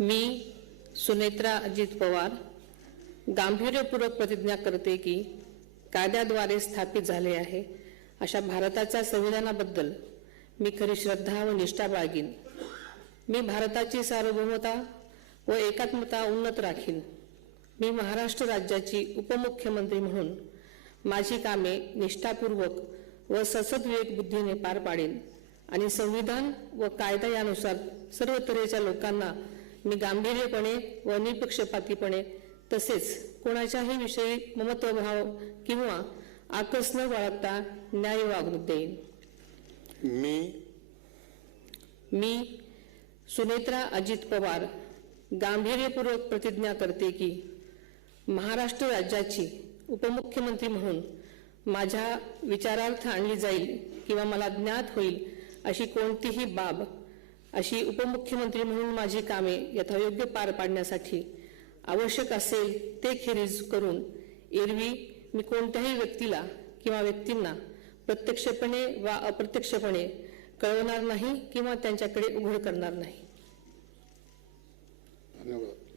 मी सुनेत्रा अजित पवार गांभीर्यपूर्वक प्रतिज्ञा करते की कायद्याद्वारे स्थापित झाले आहे अशा भारताच्या संविधानाबद्दल मी खरी श्रद्धा व निष्ठा बाळगीन। मी भारताची सार्वभौमता व एकात्मता उन्नत राखीन। मी महाराष्ट्र राज्याची उपमुख्यमंत्री म्हणून माझी कामे निष्ठापूर्वक व ससद्विवेक बुद्धीने पार पाडेन आणि संविधान व कायदा यानुसार सर्व तऱ्हेच्या लोकांना मी गांभीर्यपणे व निपक्षपातीपणे तसेच कोणाच्याही विषयी ममत्वभाव किंवा आकस न बाळगता न्याय वागणूक देईन। मी सुनेत्रा अजित पवार गांभीर्यपूर्वक प्रतिज्ञा करते की महाराष्ट्र राज्याची उपमुख्यमंत्री म्हणून माझ्या विचारार्थ आणली जाईल किंवा मला ज्ञात होईल अशी कोणतीही बाब अशी उपमुख्यमंत्री म्हणून माझी कामे यथायोग्य पार पाडण्यासाठी आवश्यक असेल ते खेरीज करून एरवी मी कोणत्याही व्यक्तीला किंवा व्यक्तींना प्रत्यक्षपणे वा अप्रत्यक्षपणे कळवणार नाही किंवा त्यांच्याकडे उघड करणार नाही। धन्यवाद।